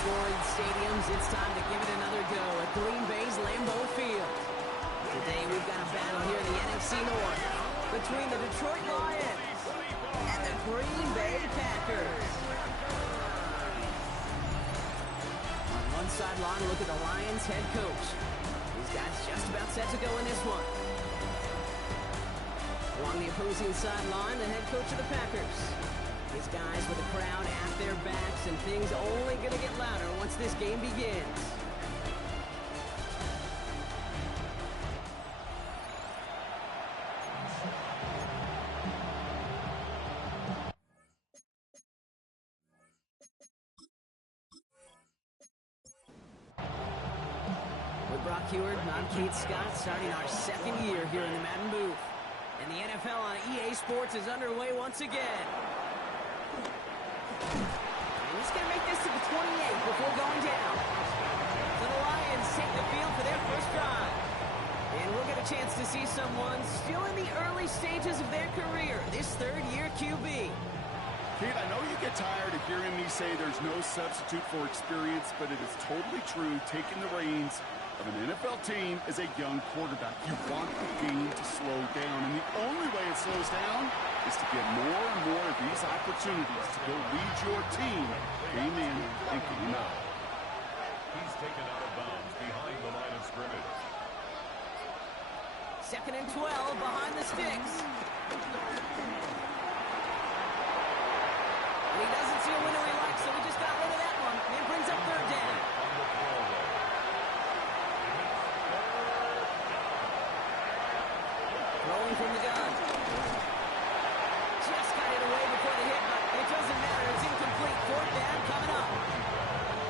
storied stadiums, it's time to give it another go at Green Bay's Lambeau Field. Today we've got a battle here in the NFC North between the Detroit Lions and the Green Bay Packers. On one sideline, look at the Lions head coach. These guys just about set to go in this one. Along the opposing sideline, the head coach of the Packers. These guys with the crowd at their backs, and things only going to get louder once this game begins. With Brock Heward, I'm Kate Scott, starting our second year here in the Madden booth. And the NFL on EA Sports is underway once again. And he's going to make this to the 28 before going down. So the Lions take the field for their first drive. And we'll get a chance to see someone still in the early stages of their career, this third-year QB. Pete, I know you get tired of hearing me say there's no substitute for experience, but it is totally true. Taking the reins of an NFL team is a young quarterback. You want the game to slow down, and the only way it slows down is to get more and more of these opportunities to go lead your team game in and game out. He's taken out of bounds behind the line of scrimmage. 2nd and 12 behind the sticks. And he doesn't see a window he likes, so he just got rid of that one and brings up third down. Rolling from the gun. Just got it away before the hit, but it doesn't matter. It's incomplete. Fourth down coming up.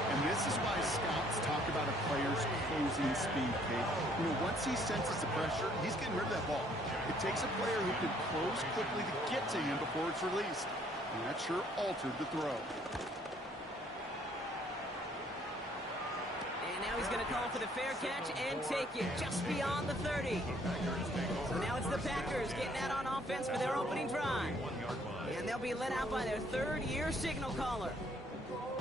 And this is why scouts talk about a player's closing speed, Kate. You know, once he senses the pressure, he's getting rid of that ball. It takes a player who can close quickly to get to him before it's released. And that sure altered the throw. Now he's going to call for the fair catch and take it just beyond the 30. So now it's the Packers getting out on offense for their opening drive. And they'll be led out by their third-year signal caller.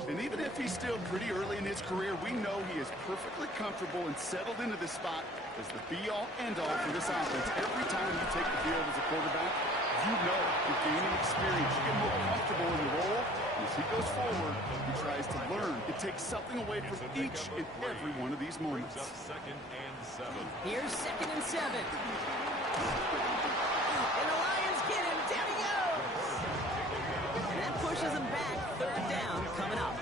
And even if he's still pretty early in his career, we know he is perfectly comfortable and settled into this spot as the be-all, end-all for this offense. Every time you take the field as a quarterback, you know you're gaining experience. You get more comfortable in the role. And as he goes forward, he tries to learn. It takes something away from each and every one of these moments. Here's 2nd and 7. And the Lions get him. Down he goes. And that pushes him back. Third down coming up.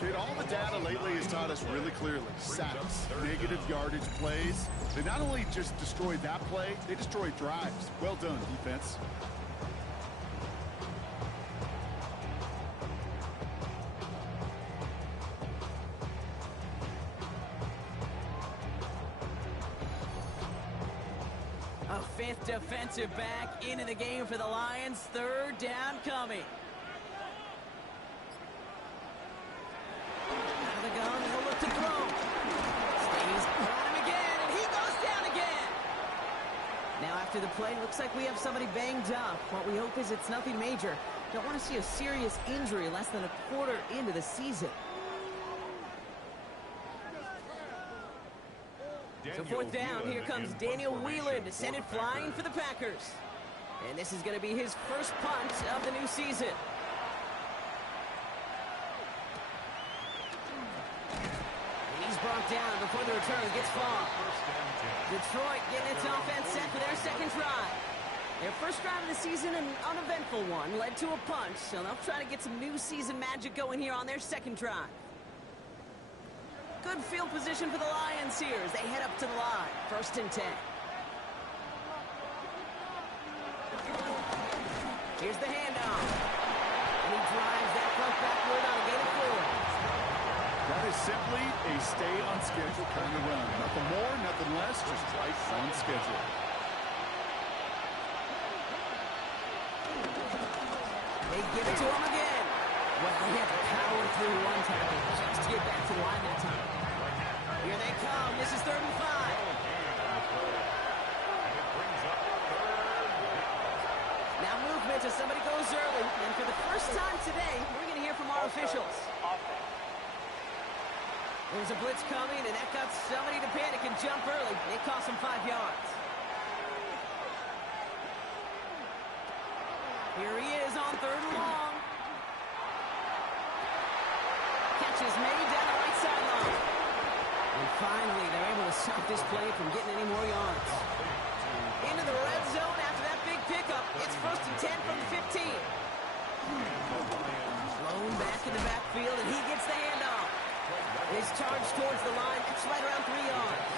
Kid, all the data lately has taught us really clearly. Sacks, negative yardage plays. They not only just destroyed that play, they destroyed drives. Well done, defense. A 5th defensive back into the game for the Lions. Third down coming. Out of the gun, he'll look to throw. Stays on him again, and he goes down again. Now after the play, looks like we have somebody banged up. What we hope is it's nothing major. Don't want to see a serious injury less than a quarter into the season. So 4th down, here comes Daniel Whelan to send it flying for the Packers. And this is going to be his first punt of the new season. And he's brought down before the return gets far. Detroit getting its offense set for their second drive. Their first drive of the season, an uneventful one, led to a punt. So they'll try to get some new season magic going here on their second drive. Good field position for the Lions here as they head up to the line. 1st and 10. Here's the handoff. And he drives that punt backward on a gain of 4. That is simply a stay-on-schedule kind of run. Nothing more, nothing less, just right on schedule. They give it to him again. Well, he had to power through one tackle just to get back to the line that time. Here they come. This is 3rd and 5. Now movement as somebody goes early. And for the first time today, we're going to hear from our officials. There's a blitz coming, and that got somebody to panic and jump early. It cost him 5 yards. Here he is on 3rd and long. Catch is made down the right sideline. And finally, they're able to stop this play from getting any more yards. Into the red zone after that big pickup. It's 1st and 10 from the 15. Thrown back in the backfield, and he gets the handoff. His charge towards the line. It's right around 3 yards.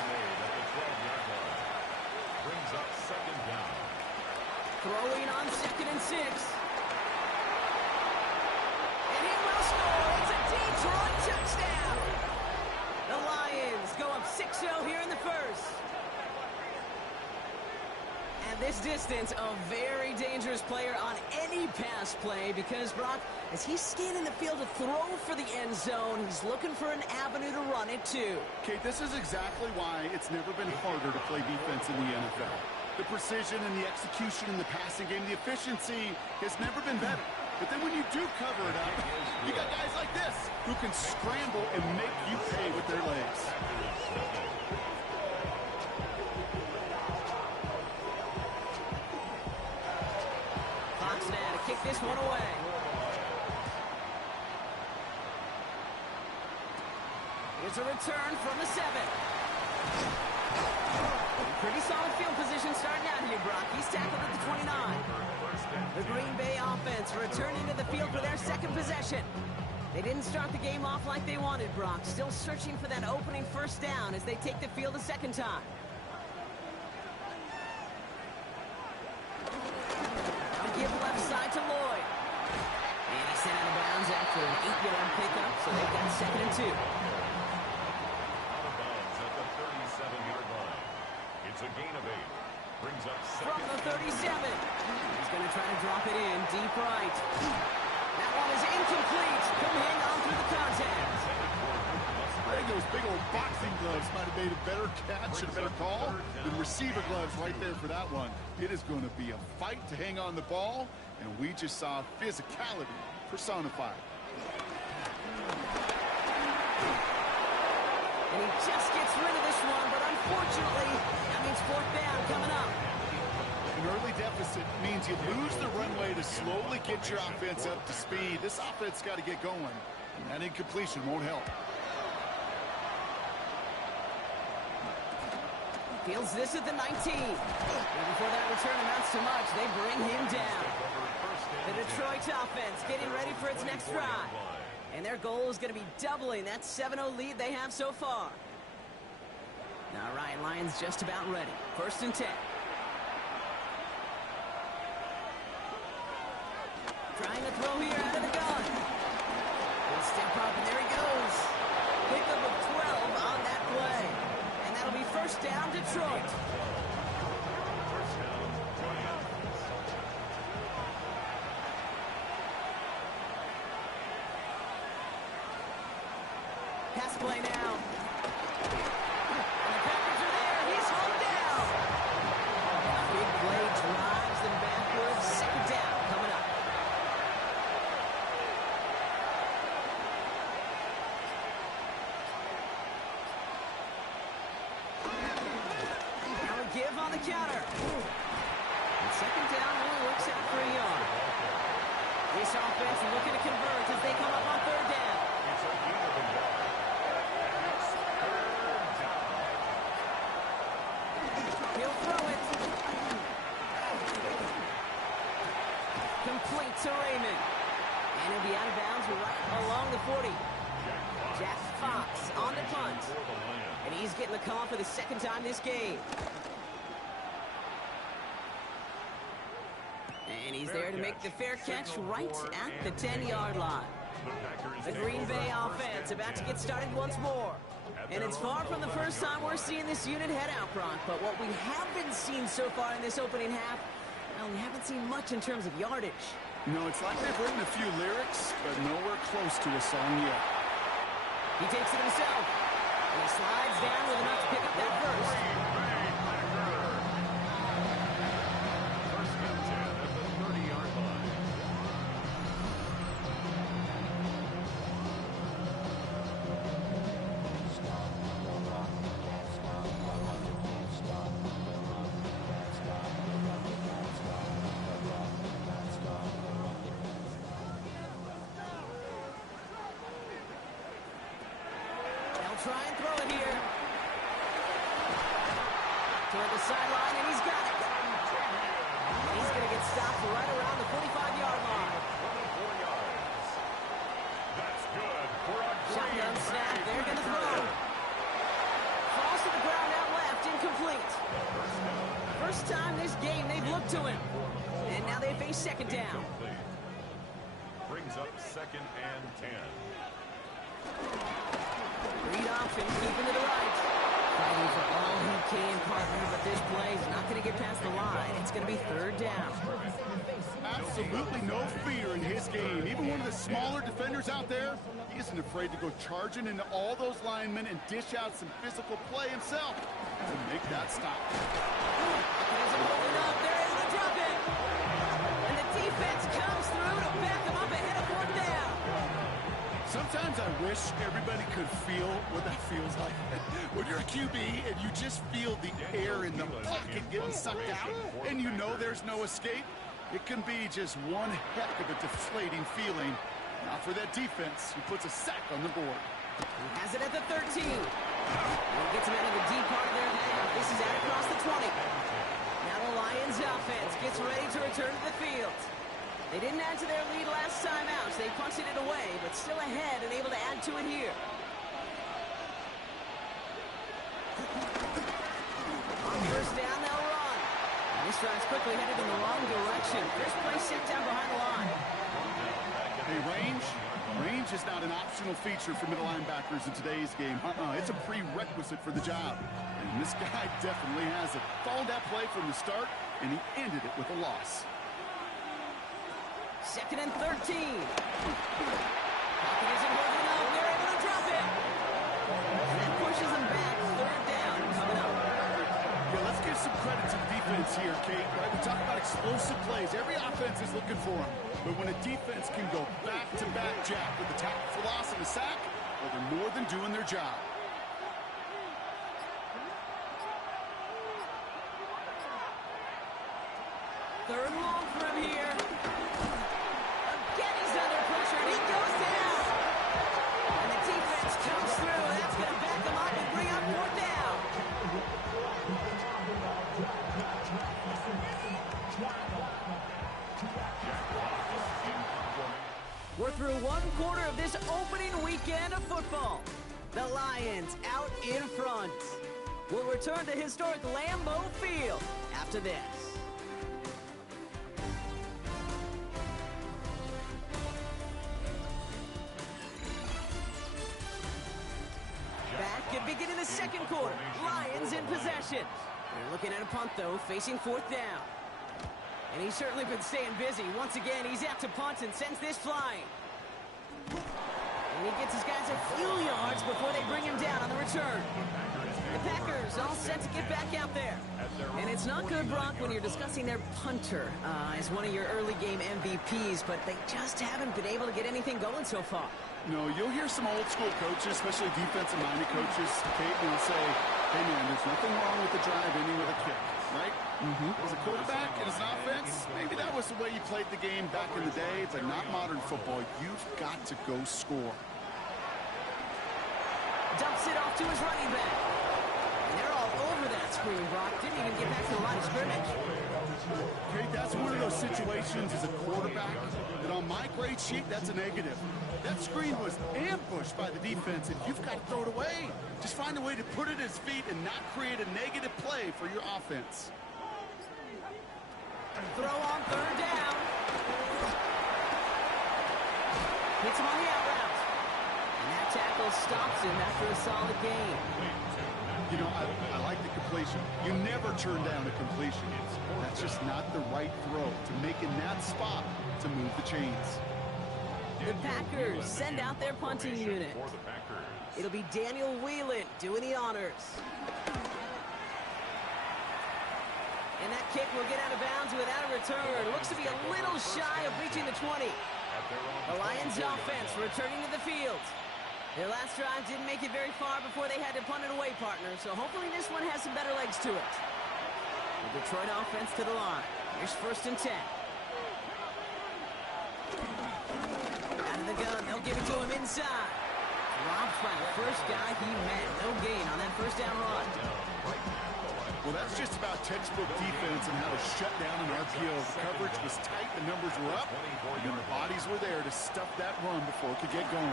Brings up 2nd down. Throwing on 2nd and 6. And he will score. It's a Detroit touchdown. The Lions go up 6-0 here in the first. And this distance, a very dangerous player on any pass play because, Brock, as he's scanning the field to throw for the end zone, he's looking for an avenue to run it too. Kate, this is exactly why it's never been harder to play defense in the NFL. The precision and the execution in the passing game, the efficiency has never been better. But then when you do cover it up, you got guys like this who can scramble and make you pay with their legs. Fox now to kick this one away. Here's a return from the 7. Pretty solid field position starting out here, Brock. He's tackled at the 29. The Green Bay offense returning to the field for their 2nd possession. They didn't start the game off like they wanted, Brock. Still searching for that opening 1st down as they take the field a 2nd time. I'll give left side to Lloyd. And he's sent out of bounds after an 8-yard pickup, so they've got 2nd and 2. It's a gain of 8. Brings up 2nd. From the 37. He's going to try to drop it in deep right. That one is incomplete. Couldn't hang on through the contact. I think those big old boxing gloves might have made a better catch and a better call than receiver gloves right there for that one. It is going to be a fight to hang on the ball, and we just saw physicality personified. And he just gets rid of this one, but unfortunately, that means 4th down coming up. An early deficit means you lose the runway to slowly get your offense up to speed. This offense got to get going, and that incompletion won't help. Fields this at the 19. And before that return amounts to much, they bring him down. The Detroit offense getting ready for its next drive. And their goal is going to be doubling that 7-0 lead they have so far. All right, Lions just about ready. 1st and 10. Trying to throw here out of the gun. He'll step up, and there he goes. Pickup of 12 on that play. And that'll be 1st down, Detroit. Pass play now. And the Packers are there. He's home down. A big play drives them backwards. 2nd down coming up. Now a give on the counter. And 2nd down only works out for a yard. This offense looking to convert as they come up on 3rd down. It's a gain of a yard. He'll throw it. Complete to Raymond. And he'll be out of bounds right along the 40. Jack Fox on the punt. And he's getting the call for the 2nd time this game. And he's there to make the fair catch right at the 10-yard line. The Green Bay offense about to get started once more. And it's far from the first time we're seeing this unit head out, Brock. But what we have been seeing so far in this opening half, well, we haven't seen much in terms of yardage. No, it's like they've written a few lyrics, but nowhere close to a song yet. He takes it himself. And he slides down with enough to pick up that first. They'll try and throw it here. Toward the sideline, and he's got it. And he's going to get stopped right around the 45-yard line. 24 yards. That's good for a Shotgun great snap. They're going to throw. Falls to the ground out left. Incomplete. First time this game they've looked to him. And now they face second down. Brings up 2nd and 10. Read option, keeping to the right. Fighting for all he can, partner, but this play is not going to get past the line. It's going to be third down. Absolutely no fear in his game. Even one of the smaller defenders out there, he isn't afraid to go charging into all those linemen and dish out some physical play himself to make that stop. He's holding up. They're able to drop it. And the defense comes through to back them up ahead of fourth down. Sometimes I wish everybody could feel what that feels like. When you're a QB and you just feel the air in the pocket getting sucked out and you know there's no escape, it can be just one heck of a deflating feeling. Not for that defense who puts a sack on the board. He has it at the 13. And gets him out of the deep part of their half. This is out across the 20. Now the Lions offense gets ready to return to the field. They didn't add to their lead last time out, so they punted it away, but still ahead and able to add to it here. On first down, they'll run. And this drive's quickly headed in the wrong direction. First play set down behind the line. Hey, range? Range is not an optional feature for middle linebackers in today's game. It's a prerequisite for the job. And this guy definitely has it. Followed that play from the start, and he ended it with a loss. 2nd and 13. Pocket isn't holding up. They're able to drop it. That pushes them back. Third down coming up. Yeah, let's give some credit to the defense here, Kate. Right? We talk about explosive plays. Every offense is looking for them. But when a defense can go back-to-back jack with a tackle for loss and a sack, well, they're more than doing their job. Third long for him here. Again, he's under pressure, and he goes down. And the defense comes through. That's going to back them up and bring up fourth down. We're through one quarter of this opening weekend of football. The Lions out in front. We'll return to historic Lambeau Field after this. Back at beginning the second quarter. Lions in possession. They're looking at a punt, though, facing fourth down. And he's certainly been staying busy. Once again, he's out to punt and sends this flying. And he gets his guys a few yards before they bring him down on the return. The Packers all set to get back out there. And it's not good, Brock, when you're discussing their punter as one of your early game MVPs, but they just haven't been able to get anything going so far. No, you'll hear some old school coaches, especially defensive-minded coaches, Kate, will say, hey, man, there's nothing wrong with the drive ending with a kick, right? As a quarterback and as an offense, maybe that was the way you played the game back in the day, but not modern football. You've got to go score. Dumps it off to his running back. And they're all over that screen, Brock. Didn't even get back to the line of scrimmage. Kate, that's one of those situations as a quarterback that on my grade sheet, that's a negative. That screen was ambushed by the defense, and you've got to throw it away. Just find a way to put it at his feet and not create a negative play for your offense. Throw on third down. Hits him on the out route. And that tackle stops him after a solid gain. You know, I like the completion. You never turn down a completion. That's just not the right throw to make in that spot to move the chains. The Packers send out their punting unit. It'll be Daniel Whelan doing the honors. And that kick will get out of bounds without a return. Looks to be a little shy of reaching the 20. The Lions offense returning to the field. Their last drive didn't make it very far before they had to punt it away, partner. So hopefully this one has some better legs to it. The Detroit offense to the line. Here's 1st and 10. Out of the gun, they'll give it to him inside. Dropped by the first guy he met. No gain on that first down run. Well, that's just about textbook defense and how to shut down an RPO. The coverage was tight, the numbers were up, and then the bodies were there to stuff that run before it could get going.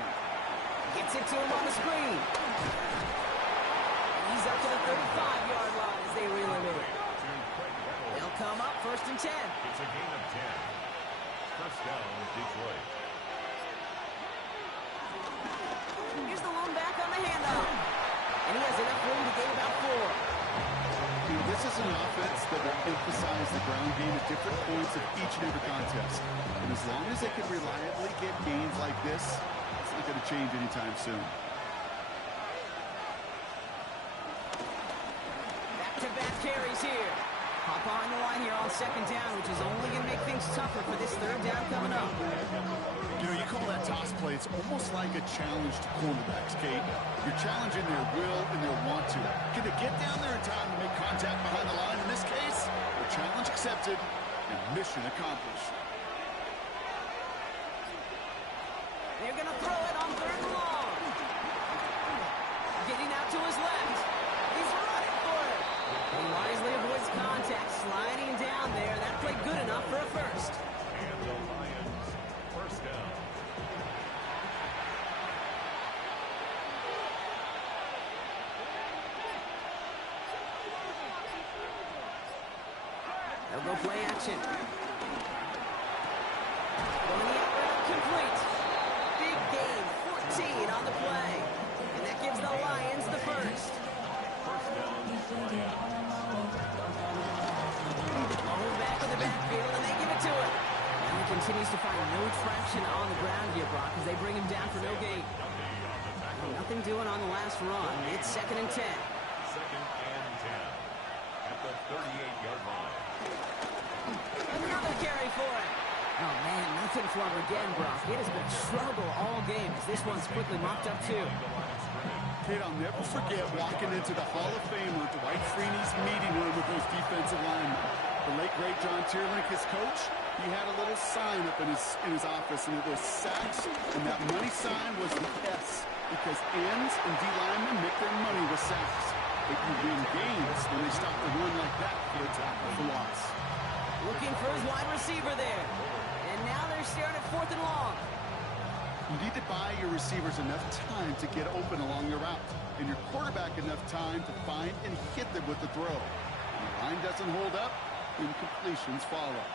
Gets it to him on the screen. He's up to the 35-yard line as they reel him in. They'll come up 1st and 10. It's a gain of 10. First down, Detroit. Here's the lone back on the handoff. And he has enough room to gain about 4. This is an offense that will emphasize the ground game at different points of each and every contest. And as long as they can reliably get gains like this, it's not going to change anytime soon. Back-to-back carries here. Hop on the line here on 2nd down, which is only going to make things tougher for this 3rd down coming up. You know, you call that toss play, it's almost like a challenge to cornerbacks, Kate. You're challenging their will and their want to. Can they get down there in time to make contact behind the line? In this case, the challenge accepted and mission accomplished. They're going to throw it on 3rd and long. Getting out to his left. He's running for it. He wisely avoids contact, sliding down there. That played good enough for a first. And the Lions, first down. They'll go play action. Going the outright complete. Big gain, 14 on the play. And that gives the Lions the first. Ball back in the backfield, and they give it to him. And he continues to find no traction on the ground here, Brock, as they bring him down for no gain. Nothing doing on the last run. It's 2nd and 10. 2nd and 10. At the 38-yard line. Another carry for him. Oh, man, nothing for him again, Brock. It has been a struggle all game as this one's quickly mopped up, too. Kate, I'll never forget walking into the Hall of Famer Dwight Freeney's meeting room with those defensive linemen. The late, great John Tierlink, his coach, he had a little sign up in his office, and it was sacks, and that money sign was the S, because ends and D linemen make their money with sacks. But you win games when they stop the run like that for a tackle for loss. Looking for his wide receiver there. And now they're staring at 4th and long. You need to buy your receivers enough time to get open along the route, and your quarterback enough time to find and hit them with the throw. When the line doesn't hold up, incompletions follow.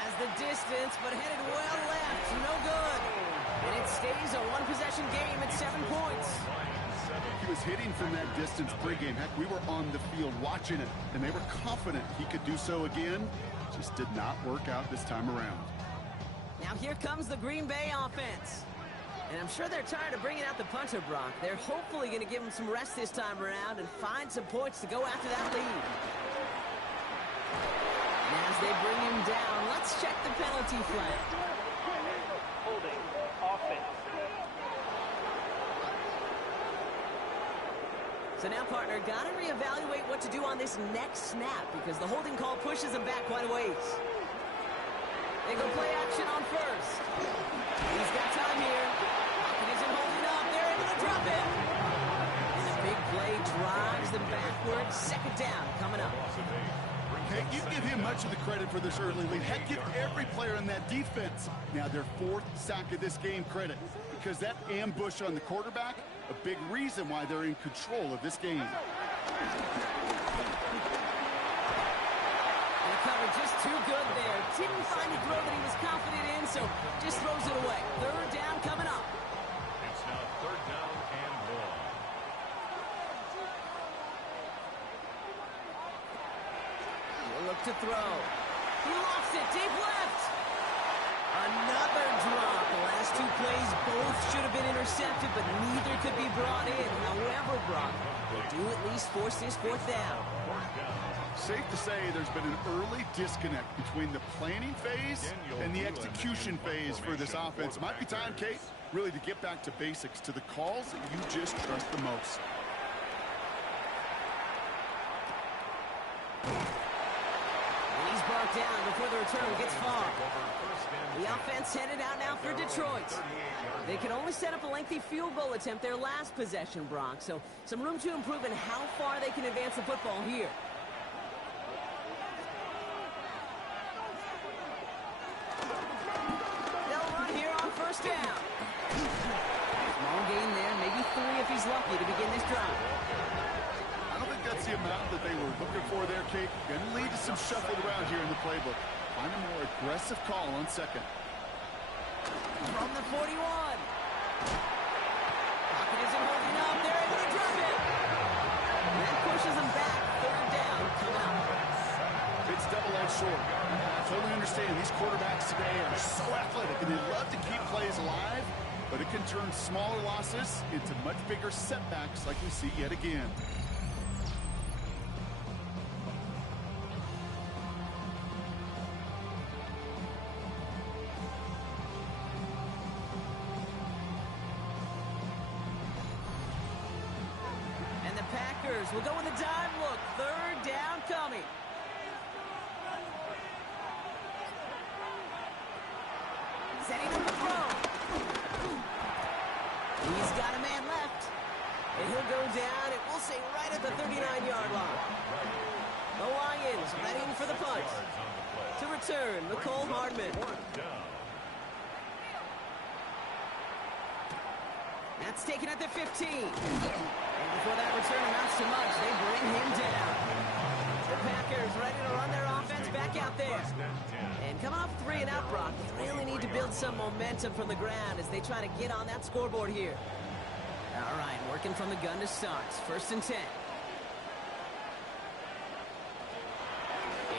Has the distance, but headed well left. No good. And it stays a one-possession game at 7 points. He was hitting from that distance pregame. Heck, we were on the field watching it, and they were confident he could do so again. Just did not work out this time around. Now here comes the Green Bay offense. And I'm sure they're tired of bringing out the punter, Brock. They're hopefully going to give him some rest this time around and find some points to go after that lead. And as they bring him down, let's check the penalty flag. Holding offense. So now, partner, got to reevaluate what to do on this next snap because the holding call pushes him back quite a ways. They go play action on 1st. He's got time here. Pocket isn't holding up. They're able to drop it. And a big play drives them backwards. 2nd down coming up. Hey, you give him much of the credit for this early lead. Heck, give every player in that defense now their 4th sack of this game credit because that ambush on the quarterback, a big reason why they're in control of this game. And the cover just too good there. Didn't find a throw that he was confident in, so just throws it away. 3rd down coming up. It's now 3rd down and 1. He'll look to throw. He lofts it deep left. Another drop. The last 2 plays both should have been intercepted, but neither could be brought in. However, Brock, they do at least force this 4th down. Safe to say there's been an early disconnect between the planning phase and the execution phase for this offense. Might be time, Kate, really to get back to basics, to the calls that you just trust the most. And he's brought down before the return gets far. The offense headed out now for Detroit. They could only set up a lengthy field goal attempt their last possession, Brock, so some room to improve in how far they can advance the football here. They'll run here on first down. Small gain there, maybe 3 if he's lucky to begin this drive. I don't think that's the amount that they were looking for there, Kate. Going to lead to some shuffle around here in the playbook. Find a more aggressive call on second. From the 41. Pocket isn't holding up. They're able to drop it. And that pushes them back. Third down coming up. It's double-edged sword. I totally understand. These quarterbacks today are so athletic, and they love to keep plays alive, but it can turn smaller losses into much bigger setbacks like we see yet again. We'll go with a dive look. Third down coming. Setting up the throw. He's got a man left. And he'll go down, and we'll say right at the 39-yard line. The Lions ready for the punt. To return, Mecole Hardman. That's taken at the 15. And before that return amounts to much, they bring him down. The Packers ready to run their offense back out there. And coming off 3 and out, Brock, they really need to build some momentum from the ground as they try to get on that scoreboard here. All right, working from the gun to start. First and 10.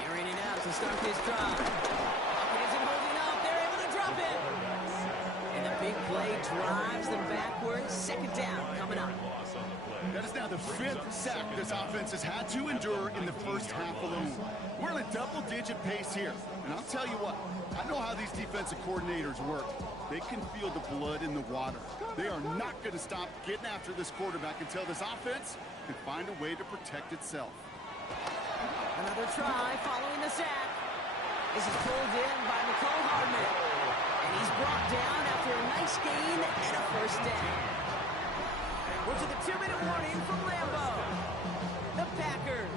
Airing it out to start this drive. Pocket isn't holding up. They're able to drop it. And the big play drives them backwards. Second down coming up. That is now the 5th sack this offense has had to endure in the first half alone. We're in a double-digit pace here. And I'll tell you what, I know how these defensive coordinators work. They can feel the blood in the water. They are not going to stop getting after this quarterback until this offense can find a way to protect itself. Another try following the sack. This is pulled in by Mecole Hardman. And he's brought down after a nice gain and a first down. We're to the 2-minute warning from Lambeau. The Packers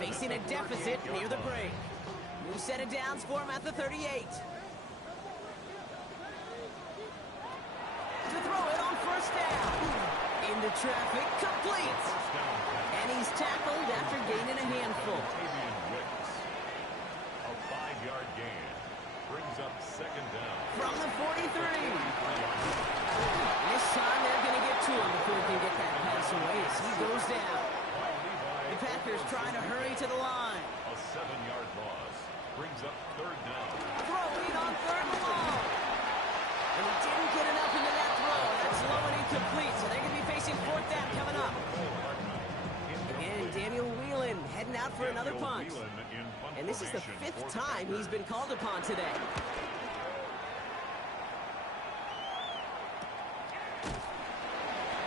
facing a deficit near the break. New set of downs for him at the 38. To throw it on first down. Into traffic, complete. And he's tackled after gaining a handful. A 5-yard gain brings up second down. From the 43. This time they're going to get to him before he can get that pass away as he goes down. The Packers trying to hurry to the line. A 7-yard loss brings up third down. Throwing on third and long. And he didn't get enough into that throw. That's low and incomplete, so they're going to be facing fourth down coming up. Again, Daniel Whelan heading out for another punt. And this is the 5th time he's been called upon today.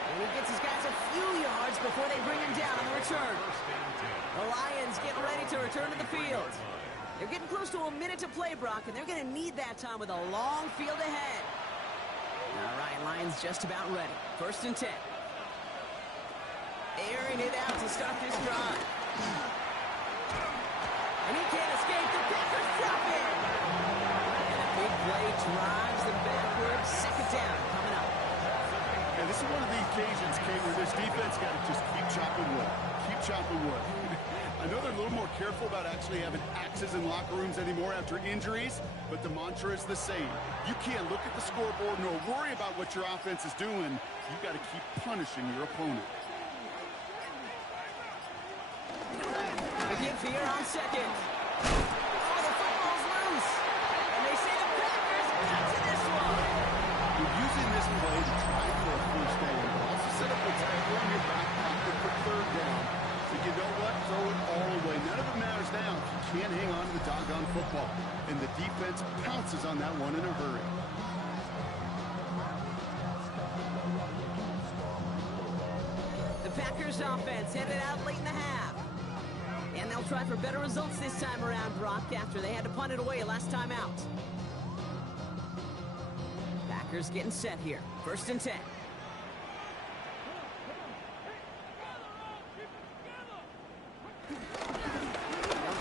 And he gets his guys a few yards before they bring him down on the return. The Lions getting ready to return to the field. They're getting close to a minute to play, Brock, and they're going to need that time with a long field ahead. All right, Lions just about ready. First and 10. Airing it out to start this drive. And he can't escape. The Packers drop it. And a big play drives them backwards. Second down coming up. And this is one of the occasions, Kate, where this defense got to just keep chopping wood. Keep chopping wood. I know they're a little more careful about actually having axes in locker rooms anymore after injuries, but the mantra is the same. You can't look at the scoreboard nor worry about what your offense is doing. You've got to keep punishing your opponent. The give here on second. Oh, the football's loose. And they say the Packers got to this one. You're using this play to try for a first down. Also set up a tackle in your back pocket for third down. So you know what? Throw it all away. None of it matters now if you can't hang on to the doggone football. And the defense pounces on that one in a hurry. The Packers offense headed out late in the half. And they'll try for better results this time around, Brock, after they had to punt it away last time out. Packers getting set here. 1st and 10. They'll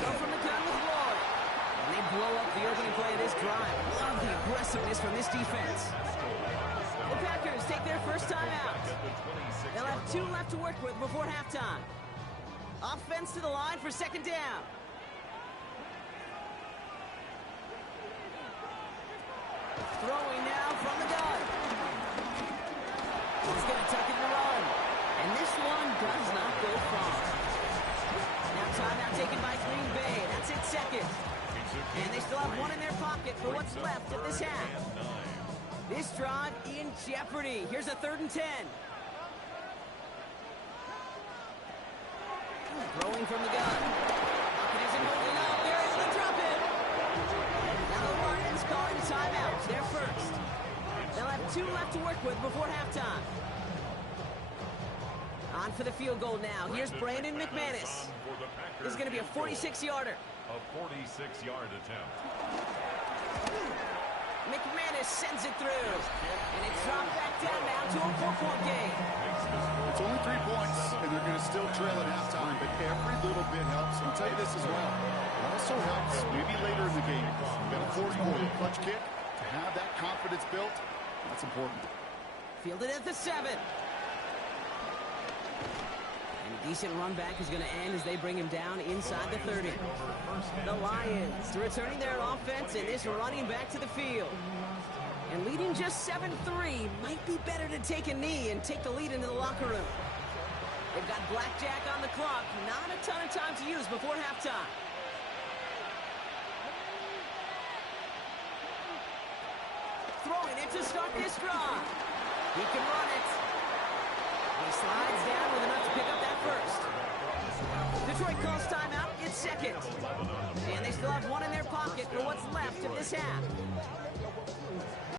go from the gun with Lloyd. And they blow up the opening play of this drive. Love the aggressiveness from this defense. The Packers take their first time out. They'll have 2 left to work with before halftime. Offense to the line for 2nd down. Throwing now from the gun. He's going to tuck it and run. And this one does not go far. Now timeout taken by Green Bay. That's it, 2nd. And they still have 1 in their pocket for what's left of this half. This drive in jeopardy. Here's a 3rd and 10. Throwing from the gun. Pocket isn't holding up. They're able to drop it. Now the Lions calling timeout. They're first. They'll have 2 left to work with before halftime. On for the field goal now. Here's Brandon McManus. This is going to be a 46-yarder. A 46-yard attempt. McManus sends it through. And it's dropped back down now to a 4-point game. It's only 3 points, and they're going to still trail at halftime, but every little bit helps. I'll tell you this as well. It also helps maybe later in the game. You've got a 40-point clutch kick. To have that confidence built, that's important. Fielded at the 7. And a decent run back is going to end as they bring him down inside the 30. The Lions returning their offense and this running back to the field. And leading just 7-3, might be better to take a knee and take the lead into the locker room. They've got blackjack on the clock. Not a ton of time to use before halftime. Throwing it to start this drive. He can run it. He slides down with enough to pick up that first. Detroit calls timeout. It's 2nd. And they still have 1 in their pocket for what's left of this half.